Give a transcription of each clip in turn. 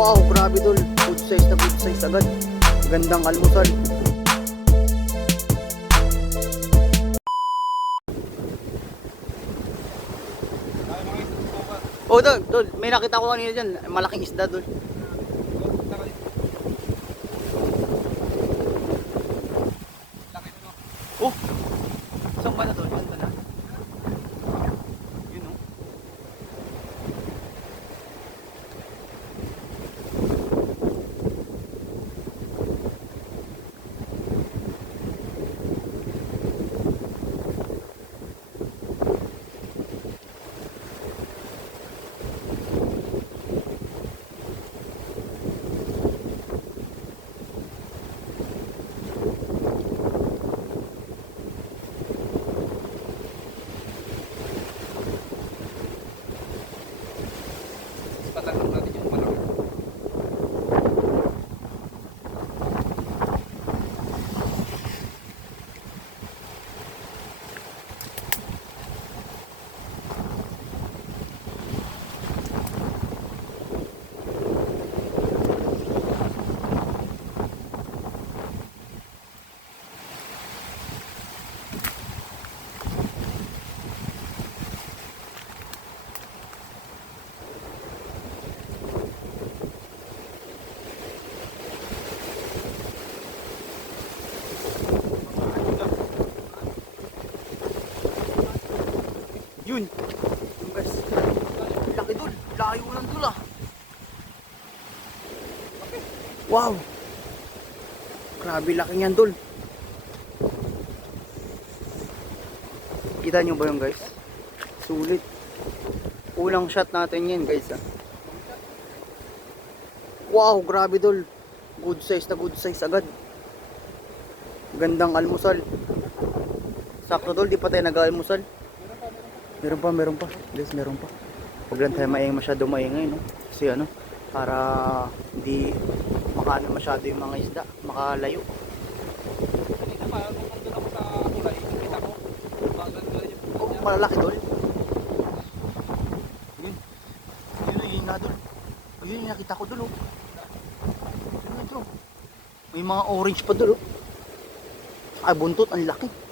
Wow, grabe dol. Good size na good size agad. Gandang almusal. Oh, dol, dol, may nakita ko kanina dyan. Malaking isda, dol. Wow. Grabe laki niyan dul. Kita nyo ba yung guys? Sulit. Ulang shot natin yan guys ah. Wow, grabe dul. Good size na good size agad. Gandang almusal. Sakto dul, di pa tayo nag-almusal. Meron pa, meron pa. Guys, meron pa. Huwag lang tayo maingay masyado maingay, no? Kasi ano, para hindi makaano masyado yung mga isda, makalayo. Kanina pa, kung nandun ako sa kulay, kita ko. Bagal ko yung Oh, malalaki doon. Yun. Yun, yun nga doon. Oh, yun yung nakita ko doon, oh. Doon. May mga orange pa doon, oh. Ay, buntot, ang. Laki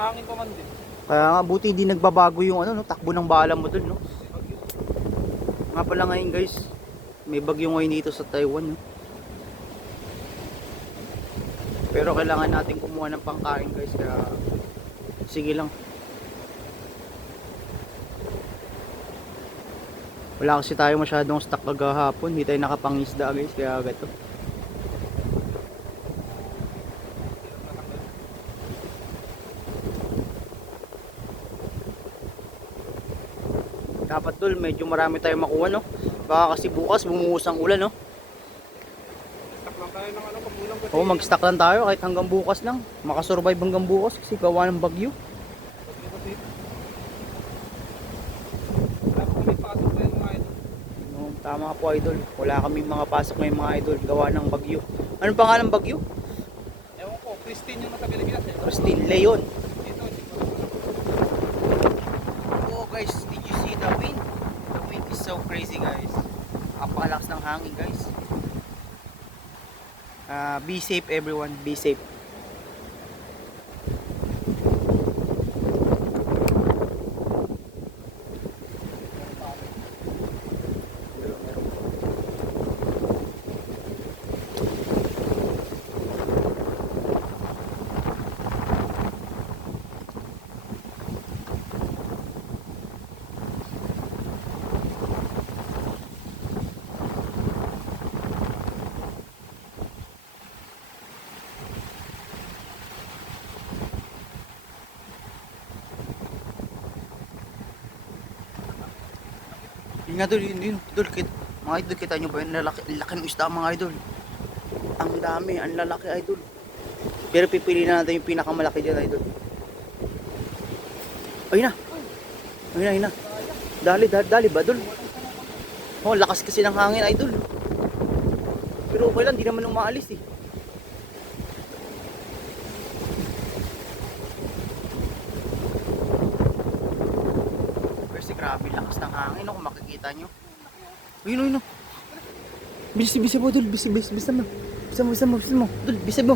Mahangin pa man din. Kaya nga, buti hindi nagbabago yung ano, no, takbo ng bala mo doon, no. Nga pala ngayon, guys, may bagyo ngayon dito sa Taiwan, no. Pero kailangan natin kumuha ng pangkain, guys, kaya sige lang. Wala kasi tayo masyadong stock kagahapon, hindi tayo nakapangisda, guys, kaya gato. Dapat dul, medyo marami tayong makuha, no. Baka kasi bukas bumuhos ang ulan, no. Ano. Oo, mag-stock lang tayo kahit hanggang bukas lang. Makasurvive hanggang bukas kasi gawa ng bagyo. Na. No, tama po idol. Wala kaming mga pasok ngayong mga idol gawa ng bagyo. Anong pangalan ng bagyo? Ewan ko, Christine yung nasa Pilipinas eh. Christine Leon. So crazy guys. Napakalakas ng hangin guys. Ah, be safe everyone, be safe. Nga dul, yun, yun, dul, kit, mga idol, kita nyo ba yun, lalaki, laki ng isda mga idol. Ang dami, ang lalaki idol. Pero pipili na natin yung pinakamalaki dyan idol. Ayun na. Ayun na, ayun na. Dali, dali, dali ba dul? Oh, lakas kasi ng hangin idol. Pero okay lang, di naman umaalis eh. Ng hangin, kung makikita nyo. Ayun, ayun, no. Bilis, bilis mo, dul. Bilis, bilis, bilis mo. Bilis mo, bilis mo, bilis mo. Dul, bilis mo.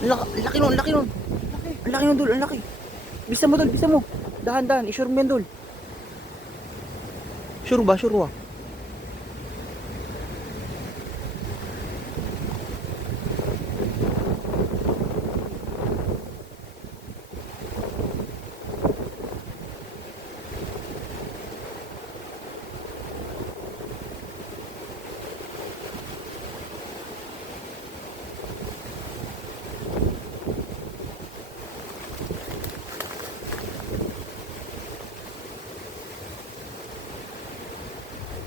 Laki, nun, laki nun. Ang laki nun, dul, ang laki. Bilis mo, dul, bilis mo. Dahan, dahan. I-sure mo yan, dul. Sure ba, sure ba?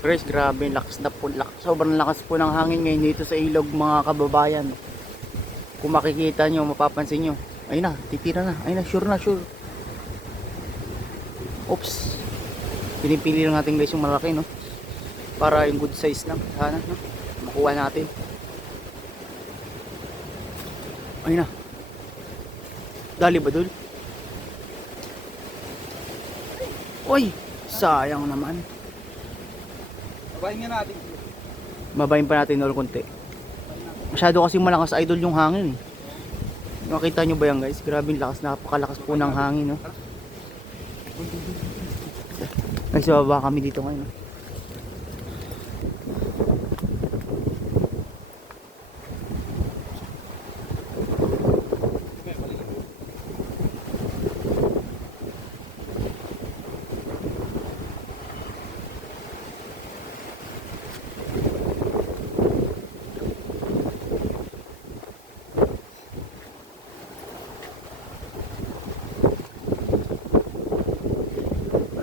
Guys, grabe, lakas na po, lak, sobrang lakas po ng hangin ngayon dito sa ilog mga kababayan. Kung makikita nyo, mapapansin nyo. Ayun na, titira na. Ayun na, sure na, sure. Oops. Pinipili lang natin guys yung malaki, no? Para yung good size lang. Sana, no? Makuha natin. Ayun na. Dali ba dul? Uy! Sayang naman. Babahin nga natin. Babayin pa natin ulit konti. Masyado kasi malakas idol yung hangin. Makita nyo ba yan guys? Grabe yung lakas, napakalakas po ng hangin no. Guys, bababa kami dito ngayon. no?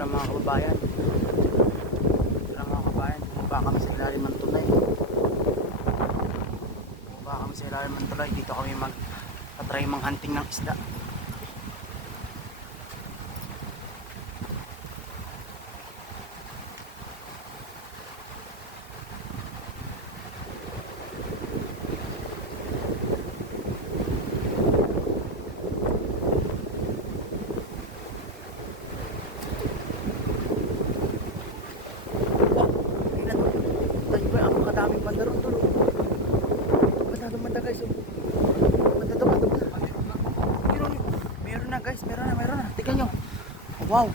Wala mga kababayan. Wala mga kababayan. Bumaba kami sa ilalim ng tulay. Bumaba kami sa ilalim ng tulay. Dito kami mag patry mang hunting ng isda. Tingnan mo. Tayo ba? Ang makadaming banda ron tulo. Masyadong banda guys. oh. Banda to, banda to. Meron, meron na guys. Meron na, meron na. Tingnan nyo. Oh, wow.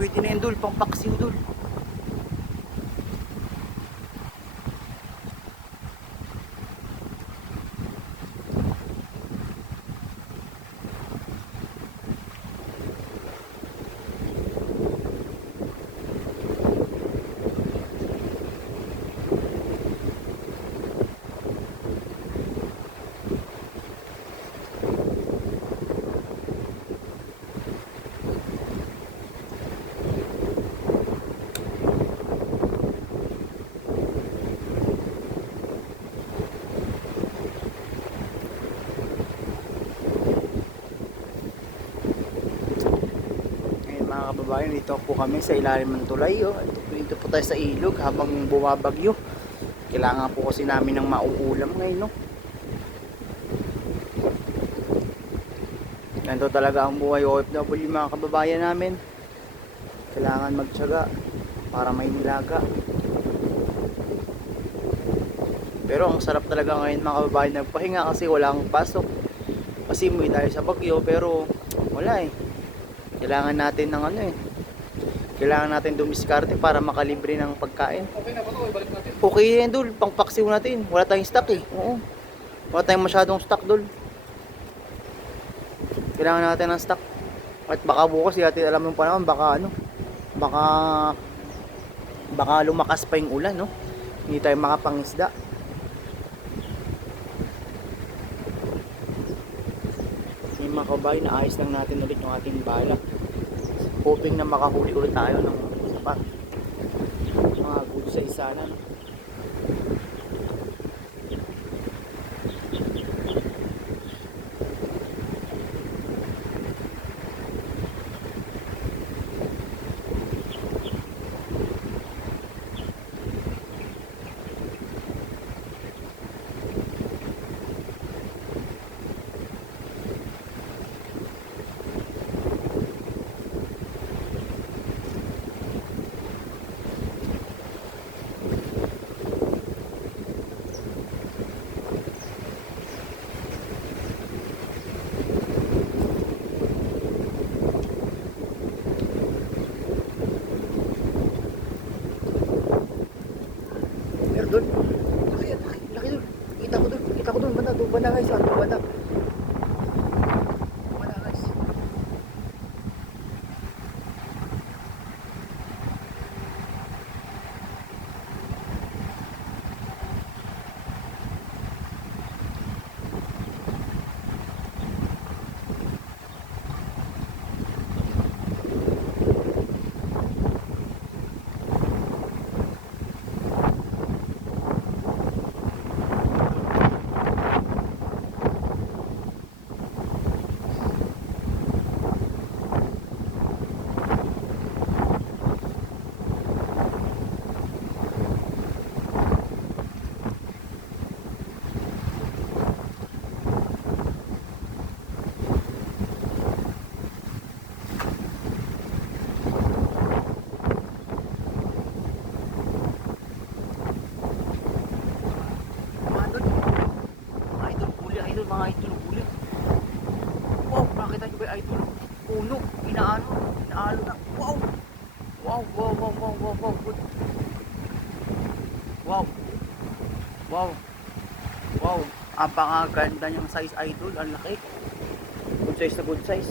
Pwede na yun dul. Pang paksiw dul. Ngayon mga kababayan, dito po kami sa ilalim ng tulay. Oh. Ito, dito po tayo sa ilog habang bumabagyo. Kailangan po kasi namin ng mauulam ngayon. No? Ganito talaga ang buhay OFW mga kababayan namin. Kailangan magtyaga para may nilaga. Pero ang sarap talaga ngayon mga kababayan nagpahinga kasi walang pasok. Kasi umuwi tayo sa Bagyo pero wala eh kailangan natin ng ano eh. Kailangan natin dumiskarte para makalibre ng pagkain. Okay na ba ito? Ibalik natin. okay yan dul pang paksiw natin. Wala tayong stock eh. Oo. Wala tayong masyadong stock dul kailangan natin ng stock. At baka bukas di natin alam yung panahon. Baka ano baka baka lumakas pa yung ulan no? Hindi tayo makapangisda kabayo naayos lang natin ulit yung ating bala hoping na makahuli ulit tayo ng sapat. Mga good size sana mga idol, huli. Wow, nakita nyo ba yung idol? Puno, inaano, inaalo na. Wow! Wow, wow, wow, wow, wow, wow, good. Wow. Wow. Wow. Ang pangaganda niyang size idol, ang laki. Good size na good size.